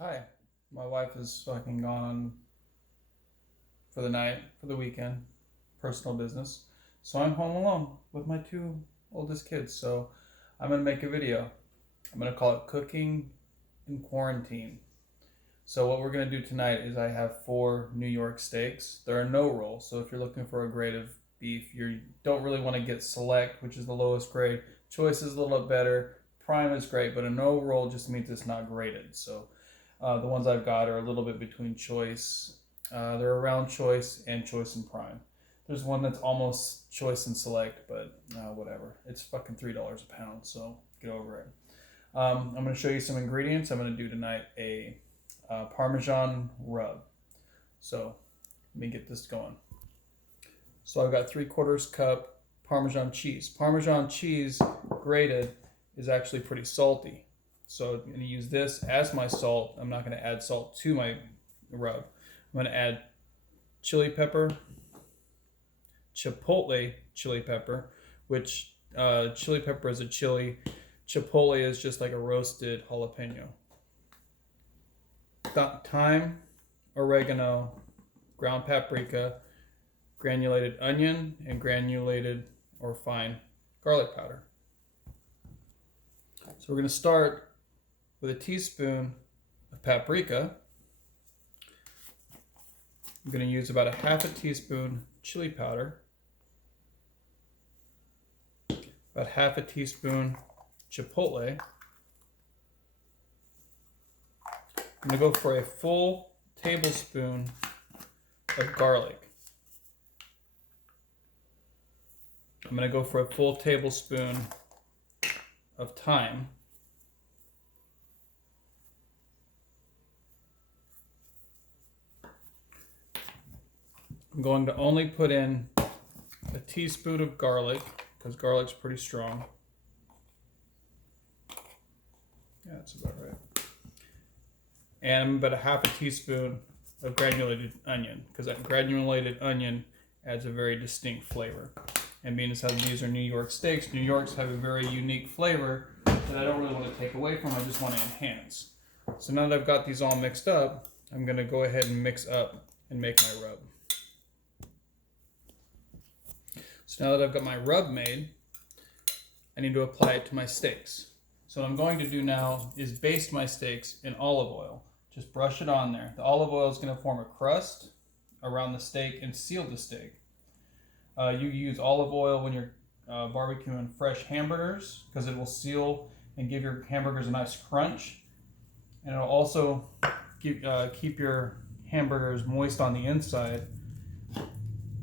Hi, my wife is fucking gone for the night, for the weekend, personal business. So I'm home alone with my two oldest kids. So I'm gonna make a video. I'm gonna call it Cooking in Quarantine. So what we're gonna do tonight is I have 4 New York steaks. They're a no roll. So if you're looking for a grade of beef, you don't really want to get select, which is the lowest grade. Choice is a little bit better. Prime is great, but a no roll just means it's not graded. So the ones I've got are a little bit between choice. They're around choice and choice and prime. There's one that's almost choice and select, but whatever. It's fucking $3 a pound, so get over it. I'm going to show you some ingredients. I'm going to do tonight a parmesan rub. So let me get this going. So I've got 3/4 cup parmesan cheese. Parmesan cheese grated is actually pretty salty. So I'm going to use this as my salt. I'm not going to add salt to my rub. I'm going to add chili pepper, chipotle chili pepper, which chili pepper is a chili. Chipotle is just like a roasted jalapeno. Thyme, oregano, ground paprika, granulated onion, and granulated or fine garlic powder. So we're going to start with a teaspoon of paprika. I'm going to use about a 1/2 teaspoon chili powder, about 1/2 teaspoon chipotle. I'm going to go for a full tablespoon of garlic. I'm going to go for a full tablespoon of thyme. I'm going to only put in a teaspoon of garlic because garlic's pretty strong. Yeah, that's about right. And about a 1/2 teaspoon of granulated onion because that granulated onion adds a very distinct flavor. And being as how these are New York steaks, New Yorks have a very unique flavor that I don't really want to take away from. I just want to enhance. So now that I've got these all mixed up, I'm going to go ahead and mix up and make my rub. So now that I've got my rub made, I need to apply it to my steaks. So what I'm going to do now is baste my steaks in olive oil. Just brush it on there. The olive oil is going to form a crust around the steak and seal the steak. You use olive oil when you're barbecuing fresh hamburgers because it will seal and give your hamburgers a nice crunch. And it'll also keep your hamburgers moist on the inside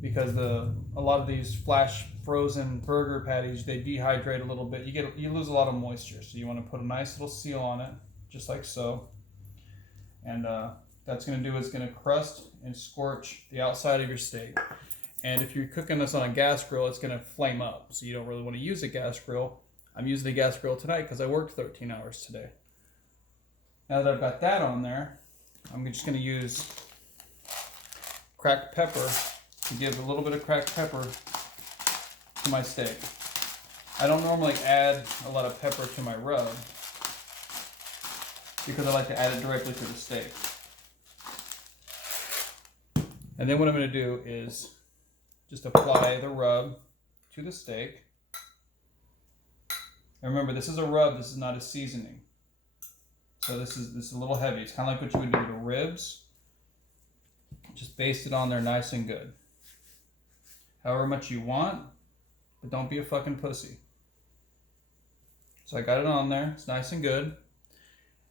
because a lot of these flash frozen burger patties, they dehydrate a little bit. You lose a lot of moisture, so you want to put a nice little seal on it, just like so. And that's going to do is going to crust and scorch the outside of your steak. And if you're cooking this on a gas grill, it's going to flame up, so you don't really want to use a gas grill. I'm using a gas grill tonight because I worked 13 hours today. Now that I've got that on there, I'm just going to use cracked pepper to give a little bit of cracked pepper to my steak. I don't normally add a lot of pepper to my rub because I like to add it directly to the steak. And then what I'm going to do is just apply the rub to the steak. And remember, this is a rub, this is not a seasoning. So this is a little heavy. It's kind of like what you would do with the ribs. Just baste it on there nice and good. However much you want, but don't be a fucking pussy. So I got it on there. It's nice and good.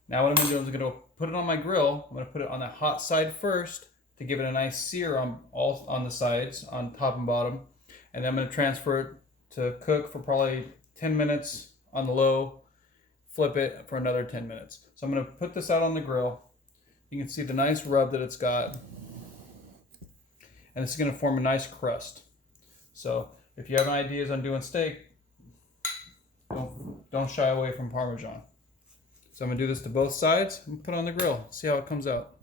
Now what I'm going to do is I'm going to put it on my grill. I'm going to put it on the hot side first to give it a nice sear on the sides, on top and bottom. And then I'm going to transfer it to cook for probably 10 minutes on the low. Flip it for another 10 minutes. So I'm going to put this out on the grill. You can see the nice rub that it's got. And it's going to form a nice crust. So if you have ideas on doing steak, don't shy away from Parmesan. So I'm going to do this to both sides and put it on the grill. See how it comes out.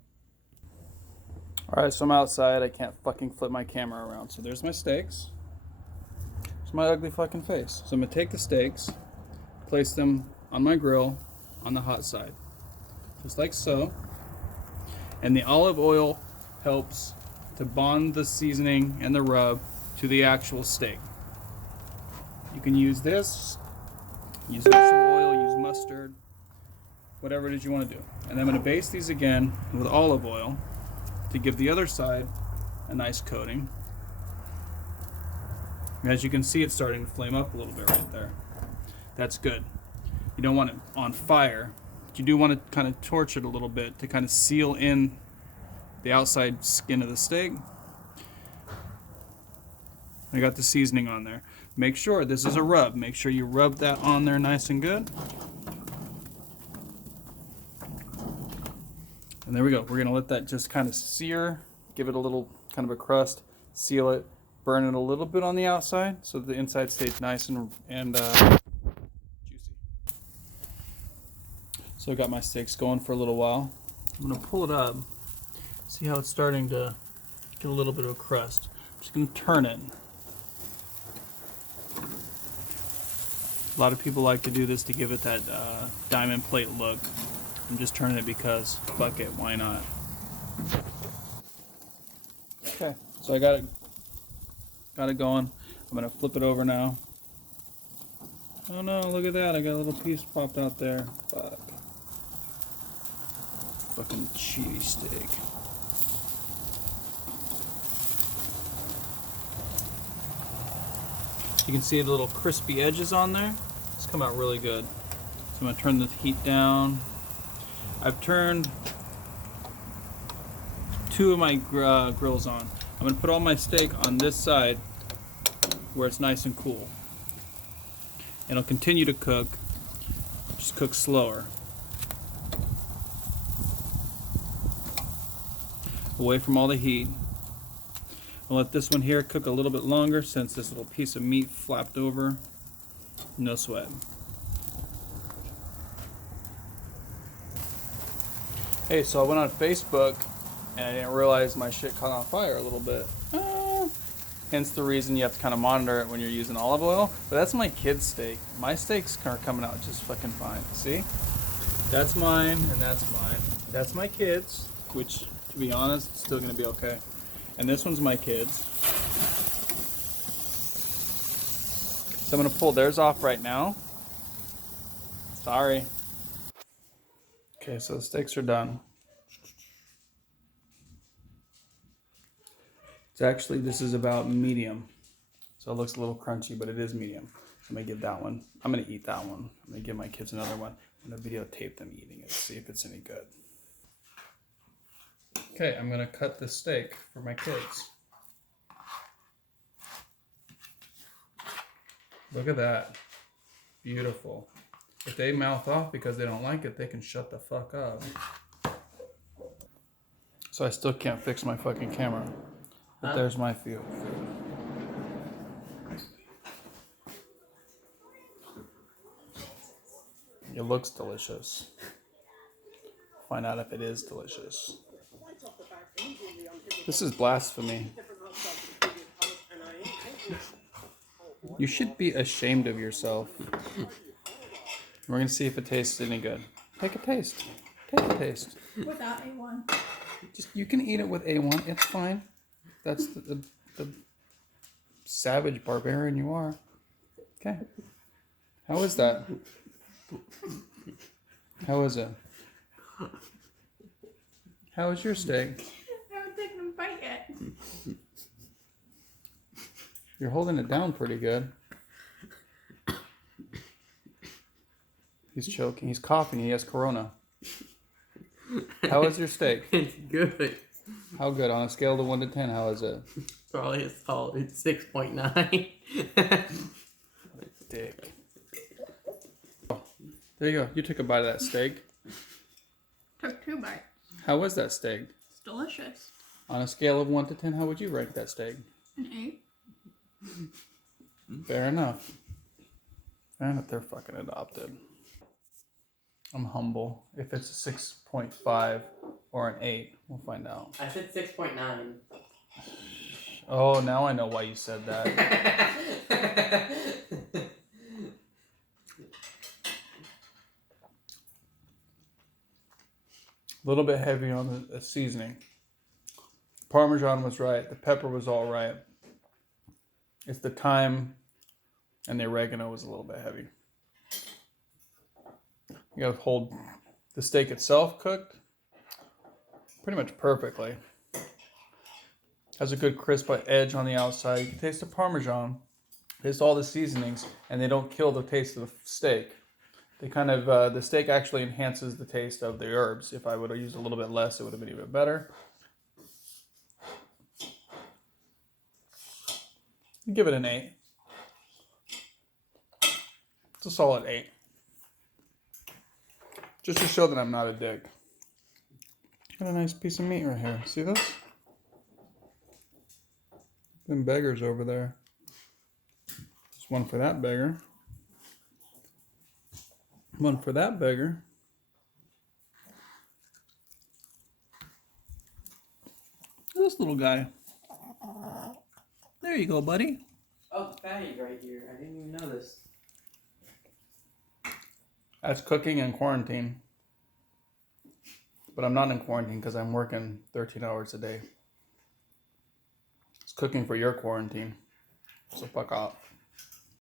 Alright, so I'm outside. I can't fucking flip my camera around. So there's my steaks. There's my ugly fucking face. So I'm going to take the steaks, place them on my grill on the hot side. Just like so. And the olive oil helps to bond the seasoning and the rub to the actual steak. You can use this, use vegetable oil, use mustard, whatever it is you want to do. And I'm going to baste these again with olive oil to give the other side a nice coating. And as you can see, it's starting to flame up a little bit right there. That's good. You don't want it on fire. You do want to kind of torch it a little bit to kind of seal in the outside skin of the steak. I got the seasoning on there. Make sure this is a rub. Make sure you rub that on there nice and good. And there we go. We're going to let that just kind of sear, give it a little kind of a crust, seal it, burn it a little bit on the outside so the inside stays nice and juicy. So I got my steaks going for a little while. I'm going to pull it up. See how it's starting to get a little bit of a crust. I'm just going to turn it. A lot of people like to do this to give it that diamond plate look. I'm just turning it because fuck it, why not? Okay, so I got it going. I'm gonna flip it over now. Oh no, look at that, I got a little piece popped out there. Fuck. Fucking cheaty steak. You can see the little crispy edges on there. It's come out really good. So I'm gonna turn the heat down. I've turned 2 of my grills on. I'm gonna put all my steak on this side where it's nice and cool. It'll continue to cook, just cook slower. Away from all the heat. I'll let this one here cook a little bit longer since this little piece of meat flapped over. No sweat. Hey, so I went on Facebook and I didn't realize my shit caught on fire a little bit. Hence the reason you have to kind of monitor it when you're using olive oil. But that's my kid's steak. My steaks are coming out just fucking fine. See? That's mine and that's mine. That's my kids, which, to be honest, is still going to be okay. And this one's my kids. So I'm going to pull theirs off right now. Sorry. Okay, so the steaks are done. It's actually, this is about medium. So it looks a little crunchy, but it is medium. So I'm gonna give that one. I'm gonna eat that one. I'm gonna give my kids another one. I'm gonna videotape them eating it, see if it's any good. Okay, I'm gonna cut the steak for my kids. Look at that. Beautiful. If they mouth off because they don't like it, they can shut the fuck up. So I still can't fix my fucking camera. But there's my food. It looks delicious. Find out if it is delicious. This is blasphemy. You should be ashamed of yourself. We're gonna see if it tastes any good. Take a taste. Take a taste. Without A1. Just, you can eat it with A1. It's fine. That's the savage barbarian you are. Okay. How is that? How is it? How is your steak? I haven't taken a bite yet. You're holding it down pretty good. He's choking. He's coughing. He has corona. How is your steak? It's good. How good? On a scale of 1 to 10, how is it? Probably it's solid. It's 6.9. Dick. Oh, there you go. You took a bite of that steak. Took 2 bites. How was that steak? It's delicious. On a scale of 1 to 10, how would you rank that steak? An 8. Fair enough. Fair enough. They're fucking adopted. I'm humble. If it's a 6.5 or an 8, we'll find out. I said 6.9. Oh, now I know why you said that. A little bit heavy on the seasoning. Parmesan was right. The pepper was all right. It's the thyme and the oregano was a little bit heavy. You gotta hold the steak itself cooked pretty much perfectly. Has a good crisp edge on the outside. You can taste the Parmesan, taste all the seasonings, and they don't kill the taste of the steak. They kind of, the steak actually enhances the taste of the herbs. If I would have used a little bit less, it would have been even better. Give it an 8. It's a solid 8. Just to show that I'm not a dick. Got a nice piece of meat right here. See this? Them beggars over there. There's one for that beggar. One for that beggar. This little guy. There you go, buddy. Oh, fatty right here. I didn't even know this. That's cooking in quarantine. But I'm not in quarantine because I'm working 13 hours a day. It's cooking for your quarantine. So fuck off.